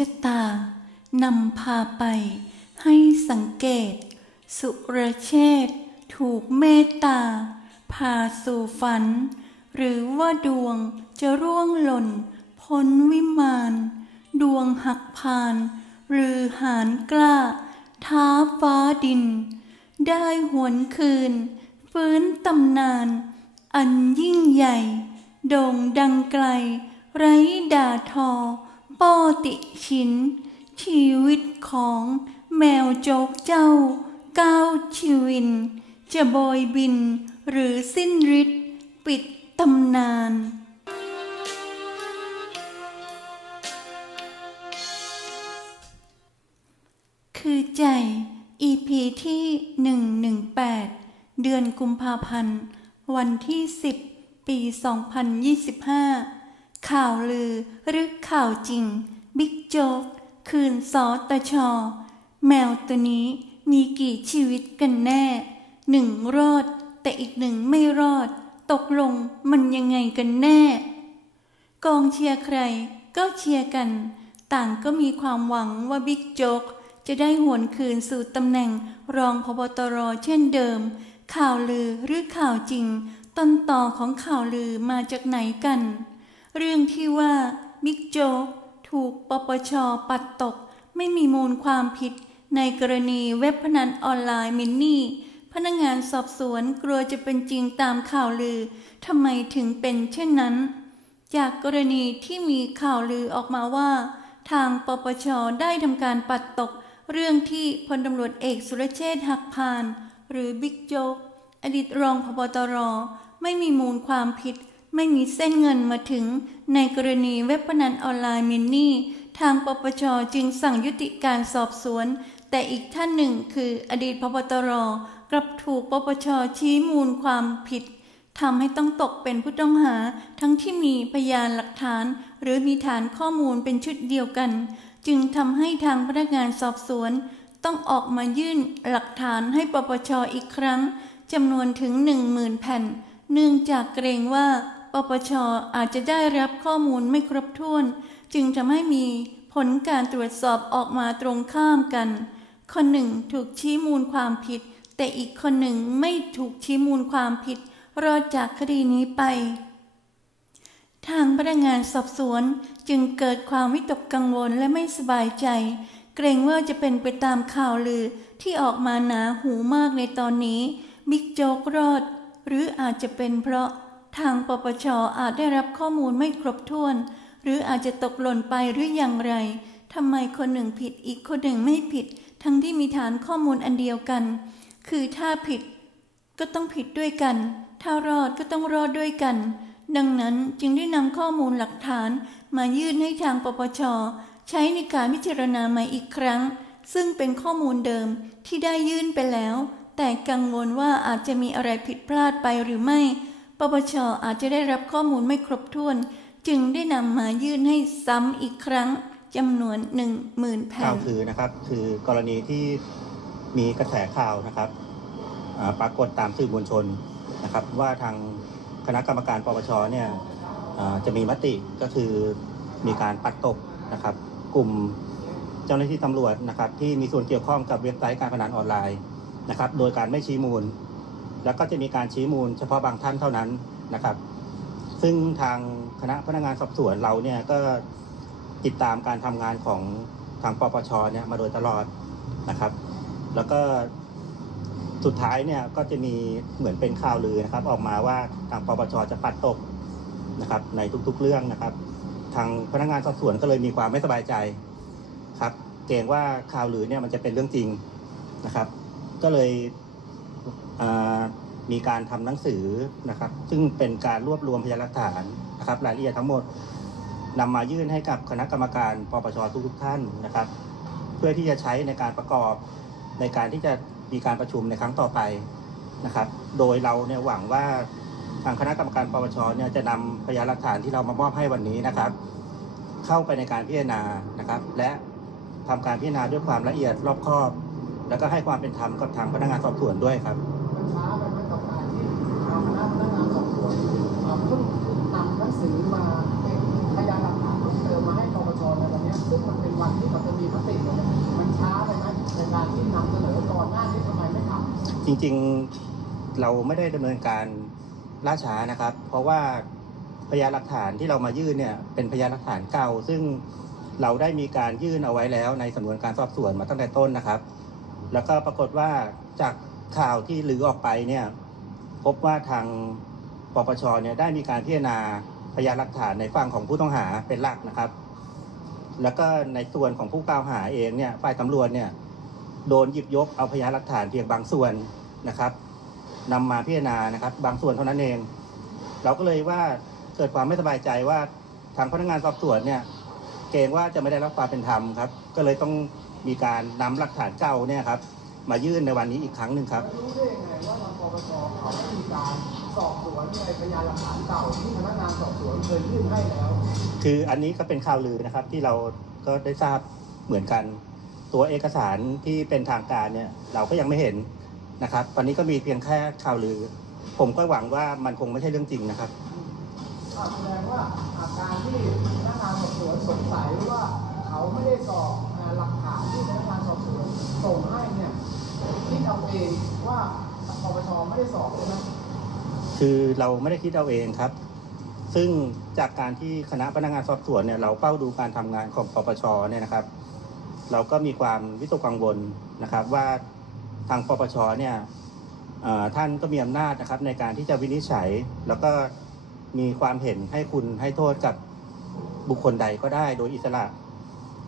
ชะตานำพาไปให้สังเกต สุรเชษฐ์ถูกเมตตา พาสู่ฝัน หรือว่าดวงจะร่วงหล่น พ้นวิมาน ดวงหักพาน หรือหานกล้า ท้าฟ้าดิน ได้หวนคืน ฟื้นตำนาน อันยิ่งใหญ่ โด่งดังไกล ไร้ด่าทอ ปอติชิน ชีวิตของแมวโจกเจ้า ก้าวชีวิน จะโบยบิน หรือสิ้นฤทธิ์ปิดตำนานคือใจ EP ที่ 118 เดือนกุมภาพันธ์ วันที่ 10 ปี 2025 ข่าวลือหรือข่าวจริง บิ๊กโจ๊กคืนสอตชอ แมวตัวนี้มีกี่ชีวิตกันแน่ หนึ่งรอด แต่อีกหนึ่งไม่รอด ตกลงมันยังไงกันแน่ กองเชียร์ใครก็เชียร์กัน ต่างก็มีความหวังว่าบิ๊กโจ๊กจะได้หวนคืนสู่ตำแหน่งรองพบตรเช่นเดิม ข่าวลือหรือข่าวจริง ต้นต่อของข่าวลือมาจากไหนกัน เรื่องที่ว่าบิ๊กโจ๊กถูกปปชปัดตก ไม่มีมูลความผิด ในกรณีเว็บพนันออนไลน์มินนี่ พนักงานสอบสวนกลัวจะเป็นจริงตามข่าวลือทำไมถึงเป็นเช่นนั้น จากกรณีที่มีข่าวลือออกมาว่า ทางปปชได้ทำการปัดตก เรื่องที่พลตำรวจเอกสุรเชษฐ์หักพาน หรือบิ๊กโจ๊กอดีตรองพบตร ไม่มีมูลความผิด ไม่มีเส้นเงินมาถึง ในกรณีเว็บพนันออนไลน์มินนี่ ทางปปชจึงสั่งยุติการสอบสวน แต่อีกท่านหนึ่งคืออดีตพบตรกลับถูกปปชชี้มูลความผิดทำให้ต้องตกเป็นผู้ต้องหา ทั้งที่มีพยานหลักฐาน หรือมีฐานข้อมูลเป็นชุดเดียวกัน จึงทำให้ทางพนักงานสอบสวน ต้องออกมายื่นหลักฐานให้ปปชอีกครั้งจำนวนถึงหนึ่งหมื่นแผ่น เนื่องจากเกรงว่า ปปชอาจจะได้รับข้อมูลไม่ครบถ้วน จึงทำให้มีผลการตรวจสอบออกมาตรงข้ามกัน คนหนึ่งถูกชี้มูลความผิด แต่อีกคนหนึ่งไม่ถูกชี้มูลความผิด รอดจากคดีนี้ไป ทางพนักงานสอบสวนจึงเกิดความวิตกกังวลและไม่สบายใจ เกรงว่าจะเป็นไปตามข่าวลือที่ออกมาหนาหูมากในตอนนี้ บิ๊กโจ๊กรอด หรืออาจจะเป็นเพราะ ทางปปชอาจได้รับข้อมูลไม่ครบถ้วน หรืออาจจะตกหล่นไปหรืออย่างไรทำไมคนหนึ่งผิดอีกคนหนึ่งไม่ผิด ทั้งที่มีฐานข้อมูลอันเดียวกัน คือถ้าผิด ก็ต้องผิดด้วยกัน ถ้ารอดก็ต้องรอดด้วยกัน ดังนั้นจึงได้นำข้อมูลหลักฐานมายื่นให้ทางปปชใช้ในการพิจารณาใหม่อีกครั้ง ซึ่งเป็นข้อมูลเดิมที่ได้ยื่นไปแล้ว แต่กังวลว่าอาจจะมีอะไรผิดพลาดไปหรือไม่ ปปชอาจจะได้รับข้อมูลไม่ครบถ้วน จึงได้นำมายื่นให้ซ้ำอีกครั้งจำนวนหนึ่งหมื่นแผ่ข่าวนคือนะครับคือกรณีที่มีกระแสข่าวนะครับปรากฏตามสื่อมวลชนนะครับ ว่าทางคณะกรรมการปปชเนี่ยจะมีมติก็คือมีการปัดตกนะครับ กลุ่มเจ้าหน้าที่ตำรวจนะครับ ที่มีส่วนเกี่ยวข้องกับเว็บไซต์การพนันออนไลน์นะครับ โดยการไม่ชี้มูล แล้วก็จะมีการชี้มูลเฉพาะบางท่านเท่านั้นนะครับ ซึ่งทางคณะพนักงานสอบสวนเราเนี่ยก็ติดตามการทำงานของทางปปชเนี่ยมาโดยตลอดนะครับ แล้วก็สุดท้ายเนี่ยก็จะมีเหมือนเป็นข่าวลือนะครับ ออกมาว่าทางปปชจะปัดตกนะครับในทุกๆเรื่องนะครับ ทางพนักงานสอบสวนก็เลยมีความไม่สบายใจครับ เกรงว่าข่าวลือเนี่ยมันจะเป็นเรื่องจริงนะครับ ก็เลย มีการทำหนังสือนะครับ ซึ่งเป็นการรวบรวมพยานหลักฐานนะครับ รายละเอียดทั้งหมดนำมายื่นให้กับคณะกรรมการปปชทุกท่านนะครับ เพื่อที่จะใช้ในการประกอบในการที่จะมีการประชุมในครั้งต่อไปนะครับ โดยเราเนี่ยหวังว่าทางคณะกรรมการปปชเนี่ยจะนำพยานหลักฐานที่เรามามอบให้วันนี้นะครับ เข้าไปในการพิจารณานะครับ และทำการพิจารณาด้วยความละเอียดรอบคอบ แล้วก็ให้ความเป็นธรรมกับทางพนักงานสอบสวนด้วยครับ มันช้าไปไหมกับการที่ทางคณะพนักงานสอบสวนเอ่อเพิ่งนำหนังสือมาเป็นพยานหลักฐานเพิ่มเติอมาให้ปปชในวันนี้ซึ่งมันเป็นวันที่เขาจะมีมติธีมันช้าไปไหมในการที่นำเสนอก่อนหน้านี้ทำไมไม่ทำจริงๆเราไม่ได้ดำเนินการล่าช้านะครับ เพราะว่าพยานหลักฐานที่เรามายื่นเนี่ยเป็นพยานหลักฐานเก่า ซึ่งเราได้มีการยื่นเอาไว้แล้วในสำนวนการสอบสวนมาตั้งแต่ต้นนะครับ แล้วก็ปรากฏว่าจาก ข่าวที่ลือออกไปเนี่ยพบว่าทางปปชเนี่ยได้มีการพิจารณาพยานหลักฐานในฝั่งของผู้ต้องหาเป็นหลักนะครับ แล้วก็ในส่วนของผู้กล่าวหาเองเนี่ยฝ่ายตำรวจเนี่ยโดนหยิบยกเอาพยานหลักฐานเพียงบางส่วนนะครับนำมาพิจารณานะครับ บางส่วนเท่านั้นเอง เราก็เลยว่าเกิดความไม่สบายใจว่าทางพนักงานสอบสวนเนี่ยเกรงว่าจะไม่ได้รับความเป็นธรรมครับ ก็เลยต้องมีการนำหลักฐานเก่าเนี่ยครับ มายื่นในวันนี้อีกครั้งหนึ่งครับแล้วรู้ได้ยังไงว่าทางปปชเขาไม่มีการสอบสวนในพยานหลักฐานเก่าที่พนักงานสอบสวนเคยยื่นให้แล้ว คืออันนี้ก็เป็นข่าวลือนะครับที่เราก็ได้ทราบเหมือนกัน ตัวเอกสารที่เป็นทางการเนี่ยเราก็ยังไม่เห็นนะครับ ตอนนี้ก็มีเพียงแค่ข่าวลือ ผมก็หวังว่ามันคงไม่ใช่เรื่องจริงนะครับอ่าแสดงว่าอาการที่พนักงานสอบสวนสงสัยว่าเขาไม่ได้สอบอ่าหลักฐานที่พนักงานสอบสวนส่งให้เนี่ย คิดเอาเองว่าปปชไม่ได้สอบใช่ไหมคือเราไม่ได้คิดเอาเองครับ ซึ่งจากการที่คณะพนักงานสอบสวนเนี่ยเราเฝ้าดูการทำงานของปปชเนี่ยนะครับ เราก็มีความวิตกกังวลนะครับ ว่าทางปปชเนี่ยท่านก็มีอำนาจนะครับในการที่จะวินิจฉัย แล้วก็มีความเห็นให้คุณให้โทษกับบุคคลใดก็ได้โดยอิสระ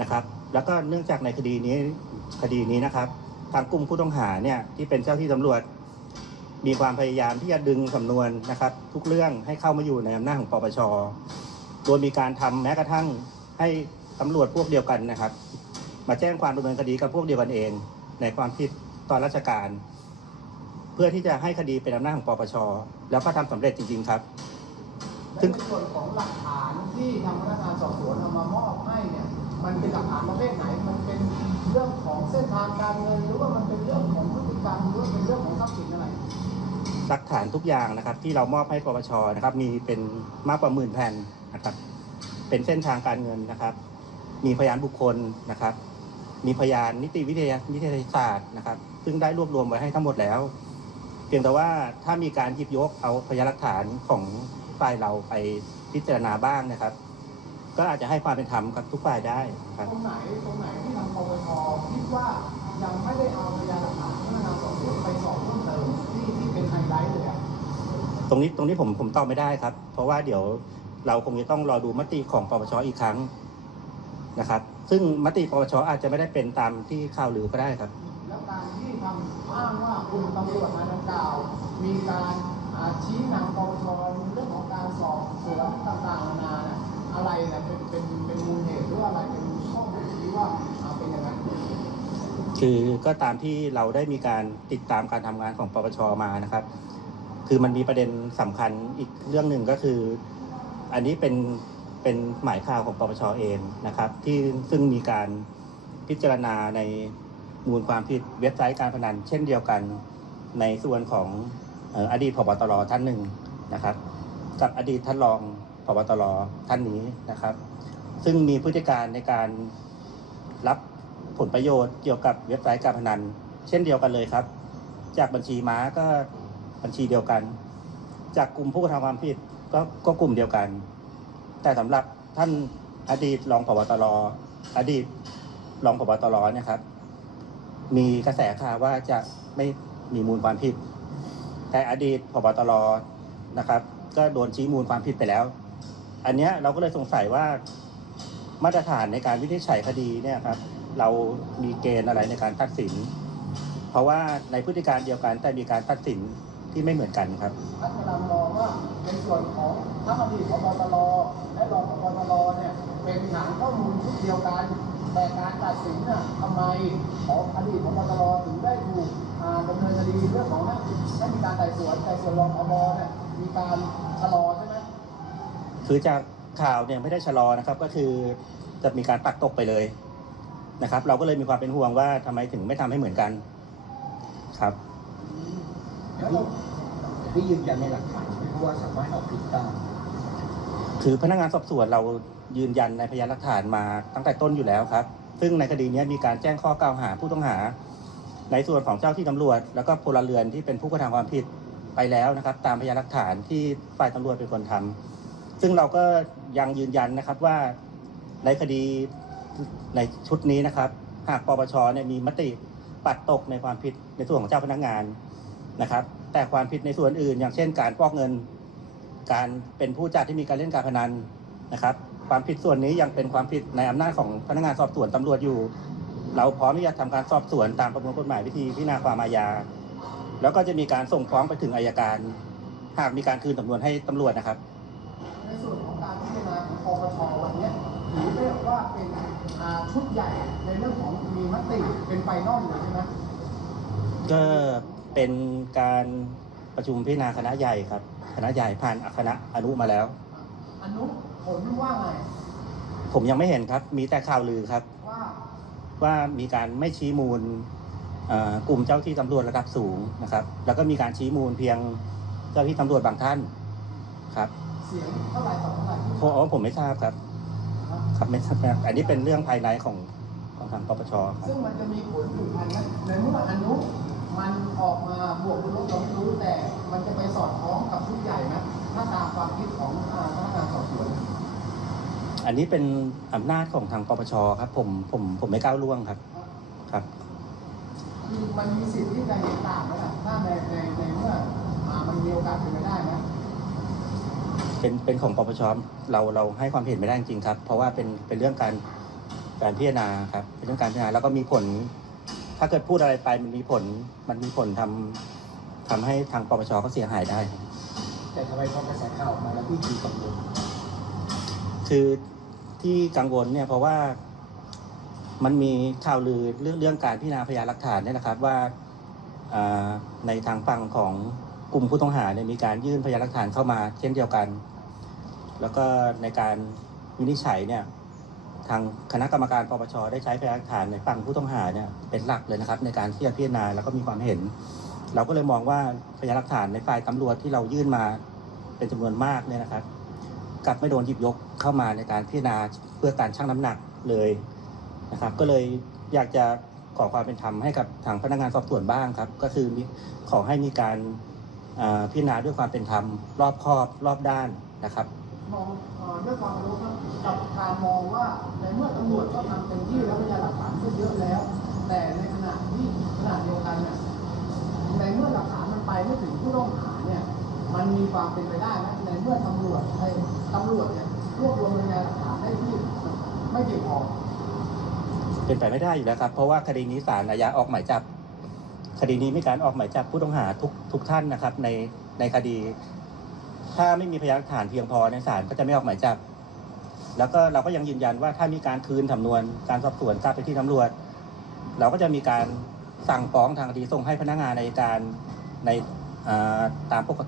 นะครับ แล้วก็เนื่องจากในคดีนี้คดีนี้นะครับ ทางกลุ่มผู้ต้องหาเนี่ยที่เป็นเจ้าที่ตำรวจ มีความพยายามที่จะดึงสำนวนนะครับ ทุกเรื่องให้เข้ามาอยู่ในอำนาจของปปชโดยมีการทำแม้กระทั่งให้ตำรวจพวกเดียวกันนะครับ มาแจ้งความดำเนินคดีกับพวกเดียวกันเอง ในความผิดตอนราชการ เพื่อที่จะให้คดีเป็นอำนาจของปปชแล้วก็ทำสำเร็จจริง ๆครับและในส่วนของหลักฐานที่ทางพนักงานสอบสวนเอามามอบให้เนี่ย มันเป็นหลักฐานประเภทไหน มันเป็นเรื่องของเส้นทางการเงินหรือว่ามันเป็นเรื่องของพฤติกรรมหรือว่าเป็นเรื่องของทรัพย์สินอะไร หลักฐานทุกอย่างนะครับ ที่เรามอบให้ปปชนะครับ มีเป็นมากกว่าหมื่นแผ่นนะครับ เป็นเส้นทางการเงินนะครับ มีพยานบุคคลนะครับ มีพยานนิติวิทยาวิทยาศาสตร์นะครับ ซึ่งได้รวบรวมไว้ให้ทั้งหมดแล้ว เพียงแต่ว่าถ้ามีการหยิบยกเอาพยานหลักฐานของฝ่ายเราไปพิจารณาบ้างนะครับ ก็อาจจะให้ความเป็นธรรมกับทุกฝ่ายได้ครับ ตรงไหนตรงไหนที่ทางปปชคิดว่ายังไม่ได้เอาพยานหลักฐานพนักงานสอบสวนไปสอบเพิ่มเติมที่ที่เป็นไฮไลท์เลยอะตรงนี้ตรงนี้ผมผมตอบไม่ได้ครับ เพราะว่าเดี๋ยวเราคงจะต้องรอดูมติของปปชอีกครั้งนะครับ ซึ่งมติปปชอาจจะไม่ได้เป็นตามที่ข่าวลือก็ได้ครับ แล้วการที่ทำอ้างว่าคุณตำรวจนายดังกล่าวมีการอ่าชี้นำปปชเรื่องของการสอบสวนต่างๆนานาเนี่ย อะไรนี่ยเป็นเป็นเป็นมูลเหตุหรืออะไรเป็นข้อมูลชี้ว่าอ่าเป็นอย่างนั้นคือก็ตามที่เราได้มีการติดตามการทำงานของปปชมานะครับ คือมันมีประเด็นสำคัญอีกเรื่องหนึ่งก็คือ อันนี้เป็นเป็นหมายข่าวของปปชเองนะครับ ที่ซึ่งมีการพิจารณาในมูลความผิดเว็บไซต์การพนัน เช่นเดียวกันในส่วนของอดีตพบตรท่านหนึ่งนะครับ กับอดีตท่านรอง บตรท่านนี้นะครับ ซึ่งมีพฤติการในการรับผลประโยชน์เกี่ยวกับเว็บไซต์การพนัน เช่นเดียวกันเลยครับ จากบัญชีม้าก็บัญชีเดียวกัน จากกลุ่มผู้กระทำความผิดก็ก็กลุ่มเดียวกัน แต่สำหรับท่านอดีตรองผบตรอดีตรองผบตรเนี่ยครับ มีกระแสข่าวว่าจะไม่มีมูลความผิด แต่อดีตผบตรนะครับ ก็โดนชี้มูลความผิดไปแล้ว อันเนี้ยเราก็เลยสงสัยว่ามาตรฐานในการวินิจฉัยคดีเนี่ยครับ เรามีเกณฑ์อะไรในการตัดสิน เพราะว่าในพฤติการเดียวกันแต่มีการตัดสินที่ไม่เหมือนกันครับท่านกำลังมองว่าในส่วนของทั้งอดีตพบตรและรองพบตรเนี่ยเป็นฐานข้อมูลชุดเดียวกัน แต่การตัดสินน่ะทำไมของอดีตพบตรถึงได้ถูกดำเนินคดีเรื่องของให้ให้มีการไต่สวนแต่ส่วนรองพบเนี่ยมีการชะลอใช่ไหม คือจากข่าวเนี่ยไม่ได้ชะลอนะครับ ก็คือจะมีการปักตกไปเลยนะครับ เราก็เลยมีความเป็นห่วงว่าทำไมถึงไม่ทำให้เหมือนกันครับ แล้วเราพี่ยืนยันในหลักฐานไหมว่าสามารถเอาผิดได้คือคือพนักงานสอบสวนเรายืนยันในพยานหลักฐานมาตั้งแต่ต้นอยู่แล้วครับ ซึ่งในคดีนี้มีการแจ้งข้อกล่าวหาผู้ต้องหา ในส่วนของเจ้าที่ตำรวจ แล้วก็พลเรือนที่เป็นผู้กระทำความผิดไปแล้วนะครับ ตามพยานหลักฐานที่ฝ่ายตำรวจเป็นคนทำ ซึ่งเราก็ยังยืนยันนะครับว่าในคดีในชุดนี้นะครับ หากปปชเนี่ยมีมติปัดตกในความผิดในส่วนของเจ้าพนักงานนะครับ แต่ความผิดในส่วนอื่น อย่างเช่น การฟอกเงิน การเป็นผู้จัดที่มีการเล่นการพนันนะครับ ความผิดส่วนนี้ยังเป็นความผิดในอำนาจของพนักงานสอบสวนตำรวจอยู่ เราพร้อมที่จะทำการสอบสวนตามประมวลกฎหมายวิธีพิจารณาความอาญาแล้วก็จะมีการส่งฟ้องไปถึงอายการ หากมีการคืนสำนวนให้ตำรวจนะครับ ในส่วนของการพิจารณาของปปชวันเนี้ยถือได้ว่าเป็นอ่าชุดใหญ่ในเรื่องของมีมติเป็นไฟนอลเลยใช่ไหมก็เป็นการประชุมพิจารณาคณะใหญ่ครับ คณะใหญ่ผ่านคณะอนุมาแล้ว อนุผลว่าไงผมยังไม่เห็นครับ มีแต่ข่าวลือครับ ว่าว่ามีการไม่ชี้มูลเอ่อกลุ่มเจ้าที่ตำรวจระดับสูงนะครับ แล้วก็มีการชี้มูลเพียงเจ้าที่ตำรวจบางท่านครับ เสียงเท่าไหร่ต่อเท่าไหร่ที่เพราะอ๋อผมไม่ทราบครับ ครับไม่ทราบครับอันนี้เป็นเรื่องภายในของของทางปปชครับ ซึ่งมันจะมีผลอยู่ภายในในเมื่ออนุมันออกมาบวกลบเราไม่รู้แต่มันจะไปสอดคล้องกับชุดใหญ่นะถ้าตามความคิดของอ่าพนักงานสอบสวน อันนี้เป็นอำนาจของทางปปชครับ ผมผมผมไม่ก้าวล่วงครับครับ คือมันมีสิทธิ์ที่จะเห็นต่างไหมล่ะถ้าในในในเมื่ออ่ามันมีโอกาสเป็นไปได้ไหม เป็นเป็นของปปชเราเราให้ความเห็นไม่ได้จริงๆครับ เพราะว่าเป็นเป็นเรื่องการการพิจารณาครับเป็นเรื่องการพิจารณาแล้วก็มีผล ถ้าเกิดพูดอะไรไปมันมีผลมันมีผลทำทำให้ทางปปชเขาเสียหายได้ แต่ทำไมพอกระแสข่าวออกมาแล้วพี่ถือกังวลคือที่กังวลเนี่ยเพราะว่ามันมีข่าวลือเรื่องเรื่องการพิจารณาพยานหลักฐานเนี่ยนะครับว่าอ่าในทางฝั่งของ กลุ่มผู้ต้องหาเนี่ยมีการยื่นพยานหลักฐานเข้ามาเช่นเดียวกัน แล้วก็ในการวินิจฉัยเนี่ยทางคณะกรรมการปปชได้ใช้พยานหลักฐานในฝั่งผู้ต้องหาเนี่ยเป็นหลักเลยนะครับ ในการที่จะพิจารณาแล้วก็มีความเห็น เราก็เลยมองว่าพยานหลักฐานในฝ่ายตำรวจที่เรายื่นมาเป็นจำนวนมากเนี่ยนะครับกลับไม่โดนหยิบยกเข้ามาในการพิจารณาเพื่อการชั่งน้ำหนักเลยนะครับ ก็เลยอยากจะขอความเป็นธรรมให้กับทางพนักงานสอบสวนบ้างครับ ก็คือขอให้มีการ พิจารณาด้วยความเป็นธรรมรอบคอบรอบด้านนะครับมองเอ่อด้วยความรู้ครับกับการมองว่าในเมื่อตำรวจก็ทำเต็มที่แล้วพยานหลักฐานก็เยอะแล้ว แต่ในขณะที่ขณะเดียวกันเนี่ยในเมื่อหลักฐานมันไปไม่ถึงผู้ต้องหาเนี่ยมันมีความเป็นไปได้ไหมในเมื่อตำรวจให้ตำรวจเนี่ยรวบรวมพยานหลักฐานได้ที่ไม่เพียงพอเป็นไปไม่ได้อยู่แล้วครับ เพราะว่าคดีนี้ศาลอาญาออกหมายจับ คดีนี้มีการออกหมายจับผู้ต้องหาทุกทุกท่านนะครับในในคดี ถ้าไม่มีพยานหลักฐานเพียงพอในศาลก็จะไม่ออกหมายจับ แล้วก็เราก็ยังยืนยันว่าถ้ามีการคืนสำนวนการสอบสวนทราบไปที่ตำรวจ เราก็จะมีการสั่งฟ้องทางคดีส่งให้พนักงานในการในาตามปก